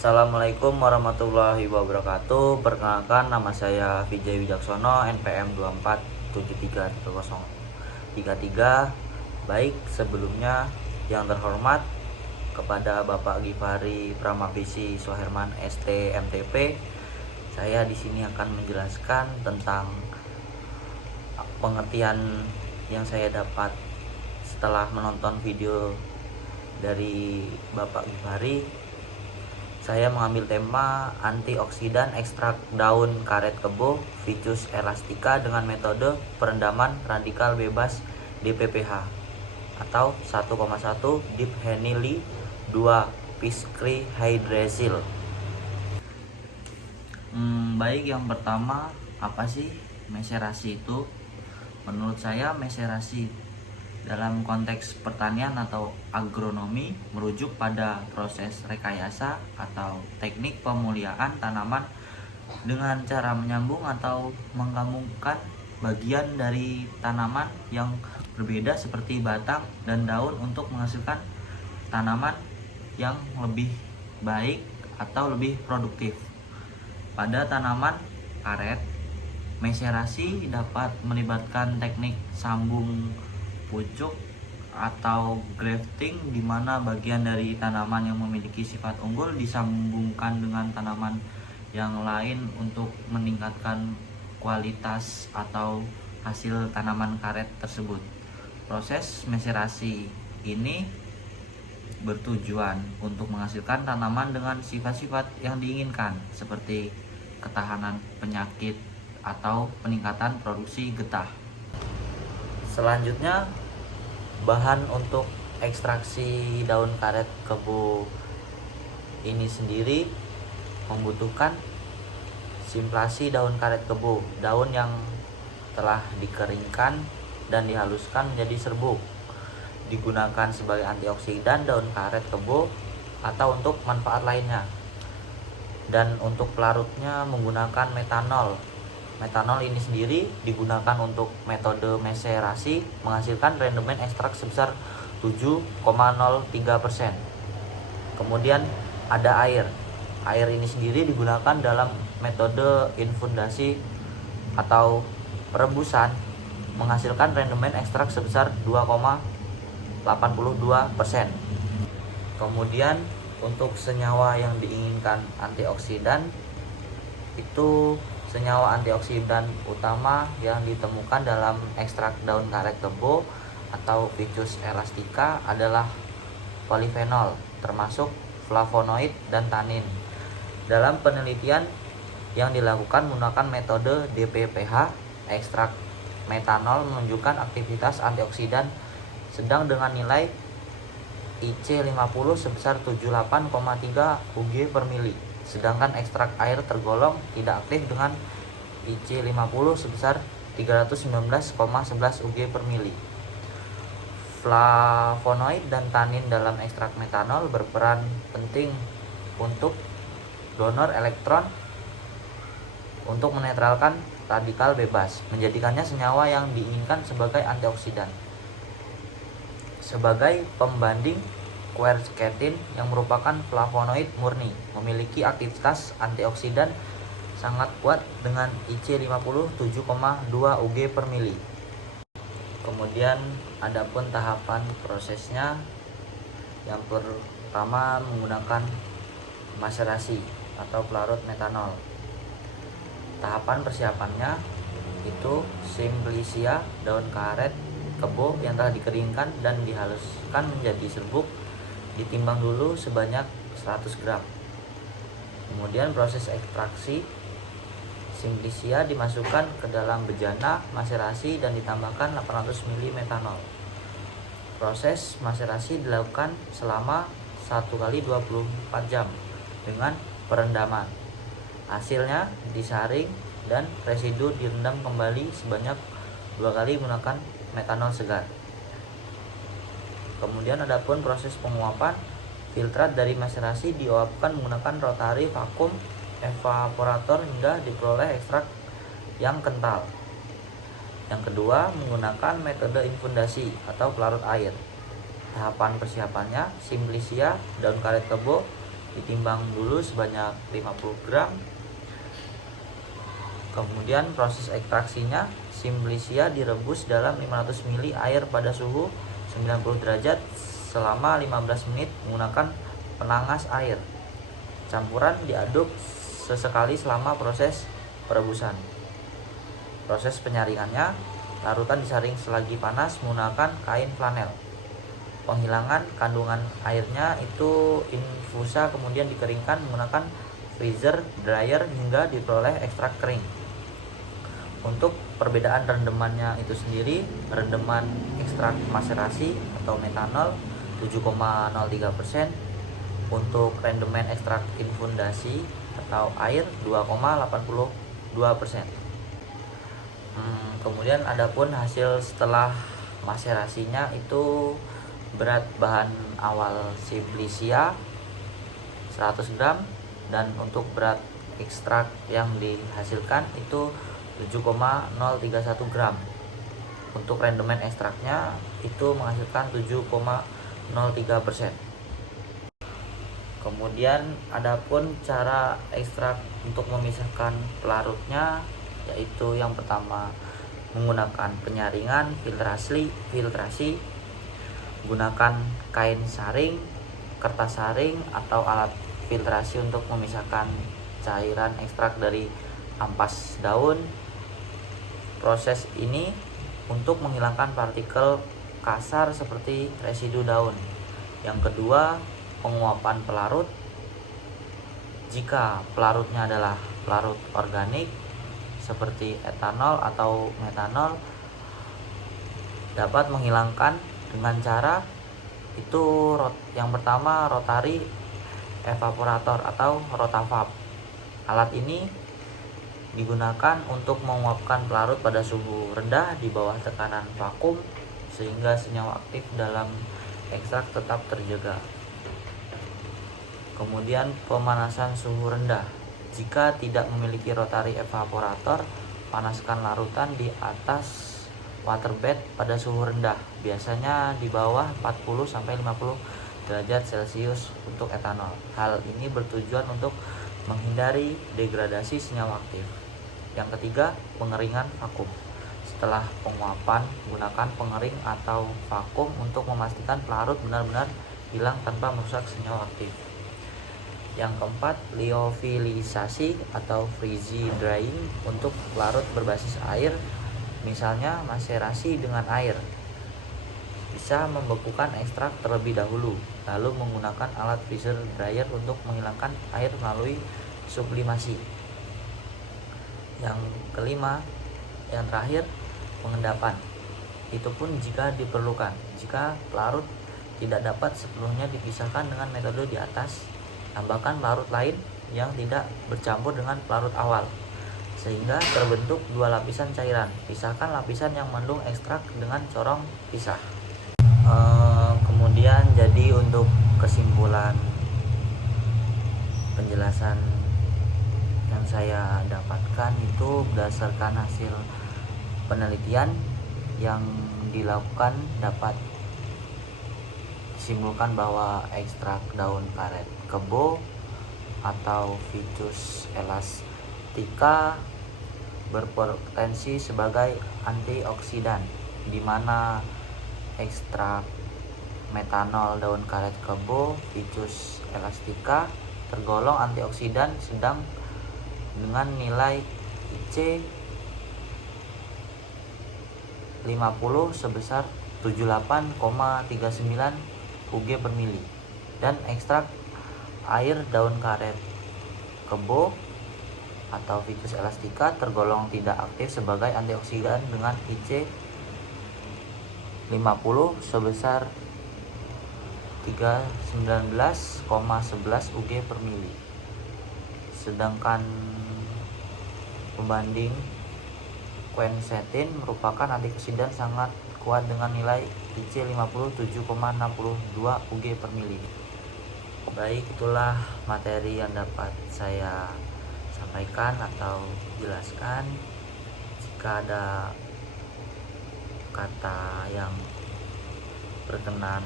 Assalamualaikum warahmatullahi wabarakatuh. Perkenalkan, nama saya Vijay Wijaksono, NPM 24733033. Baik, sebelumnya yang terhormat kepada Bapak Gifari Pramavisi Soherman ST MTP, saya di sini akan menjelaskan tentang pengertian yang saya dapat setelah menonton video dari Bapak Gifari. Saya mengambil tema antioksidan ekstrak daun karet kebo Ficus elastica dengan metode perendaman radikal bebas DPPH atau 1,1 diphenyli 2 piscrihydrazil. Baik, yang pertama, apa sih meserasi itu? Menurut saya, meserasi dalam konteks pertanian atau agronomi merujuk pada proses rekayasa atau teknik pemuliaan tanaman dengan cara menyambung atau menggabungkan bagian dari tanaman yang berbeda seperti batang dan daun untuk menghasilkan tanaman yang lebih baik atau lebih produktif. Pada tanaman karet, meserasi dapat melibatkan teknik sambung pucuk atau grafting, di mana bagian dari tanaman yang memiliki sifat unggul disambungkan dengan tanaman yang lain untuk meningkatkan kualitas atau hasil tanaman karet tersebut. Proses meserasi ini bertujuan untuk menghasilkan tanaman dengan sifat-sifat yang diinginkan seperti ketahanan penyakit atau peningkatan produksi getah. Selanjutnya, bahan untuk ekstraksi daun karet kebo ini sendiri membutuhkan simplasi daun karet kebo, daun yang telah dikeringkan dan dihaluskan menjadi serbuk. Digunakan sebagai antioksidan daun karet kebo atau untuk manfaat lainnya. Dan untuk pelarutnya menggunakan metanol. Metanol ini sendiri digunakan untuk metode meserasi menghasilkan rendemen ekstrak sebesar 7,03%. Kemudian ada air. Air ini sendiri digunakan dalam metode infundasi atau perebusan menghasilkan rendemen ekstrak sebesar 2,82%. Kemudian untuk senyawa yang diinginkan antioksidan, itu senyawa antioksidan utama yang ditemukan dalam ekstrak daun karet kebo atau Ficus elastica adalah polifenol, termasuk flavonoid dan tanin. Dalam penelitian yang dilakukan menggunakan metode DPPH, ekstrak metanol menunjukkan aktivitas antioksidan sedang dengan nilai IC50 sebesar 78,3 Ug per mili. Sedangkan ekstrak air tergolong tidak aktif dengan IC50 sebesar 319,11 Ug per mili. Flavonoid dan tanin dalam ekstrak metanol berperan penting untuk donor elektron untuk menetralkan radikal bebas, menjadikannya senyawa yang diinginkan sebagai antioksidan. Sebagai pembanding, quercetin yang merupakan flavonoid murni memiliki aktivitas antioksidan sangat kuat dengan IC50 7,2 Ug per mili. Kemudian adapun tahapan prosesnya, yang pertama menggunakan maserasi atau pelarut metanol. Tahapan persiapannya itu simplicia daun karet kebo yang telah dikeringkan dan dihaluskan menjadi serbuk ditimbang dulu sebanyak 100 gram. Kemudian proses ekstraksi, simplicia dimasukkan ke dalam bejana maserasi dan ditambahkan 800 ml metanol. Proses maserasi dilakukan selama 1 kali 24 jam dengan perendaman. Hasilnya disaring dan residu direndam kembali sebanyak 2 kali menggunakan metanol segar. Kemudian adapun proses penguapan, filtrat dari maserasi diuapkan menggunakan rotary vakum evaporator hingga diperoleh ekstrak yang kental. Yang kedua, menggunakan metode infundasi atau pelarut air. Tahapan persiapannya, simplicia daun karet kebo ditimbang dulu sebanyak 50 gram. Kemudian proses ekstraksinya, Simplicia direbus dalam 500 ml air pada suhu 90 derajat selama 15 menit menggunakan penangas air. Campuran diaduk sesekali selama proses perebusan. Proses penyaringannya, larutan disaring selagi panas menggunakan kain flanel. Penghilangan kandungan airnya itu infusa kemudian dikeringkan menggunakan freezer dryer hingga diperoleh ekstrak kering. Untuk perbedaan rendemannya itu sendiri, rendeman ekstrak maserasi atau metanol 7,03%, untuk rendeman ekstrak infundasi atau air 2,82%. Kemudian adapun hasil setelah maserasinya itu berat bahan awal Simplicia 100 gram dan untuk berat ekstrak yang dihasilkan itu 7,031 gram. Untuk rendemen ekstraknya itu menghasilkan 7,03%. Kemudian adapun cara ekstrak untuk memisahkan pelarutnya, yaitu yang pertama menggunakan penyaringan, filtrasi, gunakan kain saring, kertas saring atau alat filtrasi untuk memisahkan cairan ekstrak dari ampas daun. Proses ini untuk menghilangkan partikel kasar seperti residu daun. Yang kedua, penguapan pelarut. Jika pelarutnya adalah pelarut organik seperti etanol atau metanol, dapat menghilangkan dengan cara itu yang pertama rotary evaporator atau rotavap. Alat ini digunakan untuk menguapkan pelarut pada suhu rendah di bawah tekanan vakum sehingga senyawa aktif dalam ekstrak tetap terjaga. Kemudian pemanasan suhu rendah. Jika tidak memiliki rotary evaporator, panaskan larutan di atas waterbed pada suhu rendah, biasanya di bawah 40-50 derajat Celcius untuk etanol. Hal ini bertujuan untuk menghindari degradasi senyawa aktif. Yang ketiga, pengeringan vakum. Setelah penguapan, gunakan pengering atau vakum untuk memastikan pelarut benar-benar hilang tanpa merusak senyawa aktif. Yang keempat, liofilisasi atau freeze drying untuk pelarut berbasis air, misalnya maserasi dengan air. Bisa membekukan ekstrak terlebih dahulu, lalu menggunakan alat freezer dryer untuk menghilangkan air melalui sublimasi. Yang kelima, yang terakhir, pengendapan. Itu pun jika diperlukan. Jika pelarut tidak dapat sepenuhnya dipisahkan dengan metode di atas, tambahkan pelarut lain yang tidak bercampur dengan pelarut awal sehingga terbentuk dua lapisan cairan. Pisahkan lapisan yang mengandung ekstrak dengan corong pisah. Kemudian jadi untuk kesimpulan penjelasan yang saya dapatkan itu berdasarkan hasil penelitian yang dilakukan dapat disimpulkan bahwa ekstrak daun karet kebo atau Ficus elastica berpotensi sebagai antioksidan, di mana ekstrak metanol daun karet kebo Ficus elastica tergolong antioksidan sedang dengan nilai IC 50 sebesar 78,39 Ug per mili, dan ekstrak air daun karet kebo atau Ficus elastica tergolong tidak aktif sebagai antioksidan dengan IC 50 sebesar 319,11 Ug per mili. Sedangkan pembanding quercetin merupakan antioksidan sangat kuat dengan nilai IC 57,62 Ug per mili. Baik, itulah materi yang dapat saya sampaikan atau jelaskan. Jika ada kata yang berkenan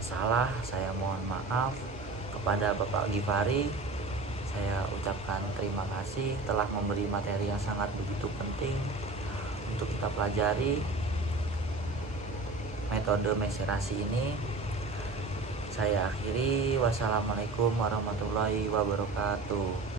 salah, saya mohon maaf. Kepada Bapak Gifari, saya ucapkan terima kasih telah memberi materi yang sangat begitu penting untuk kita pelajari metode meserasi ini. Saya akhiri, wassalamualaikum warahmatullahi wabarakatuh.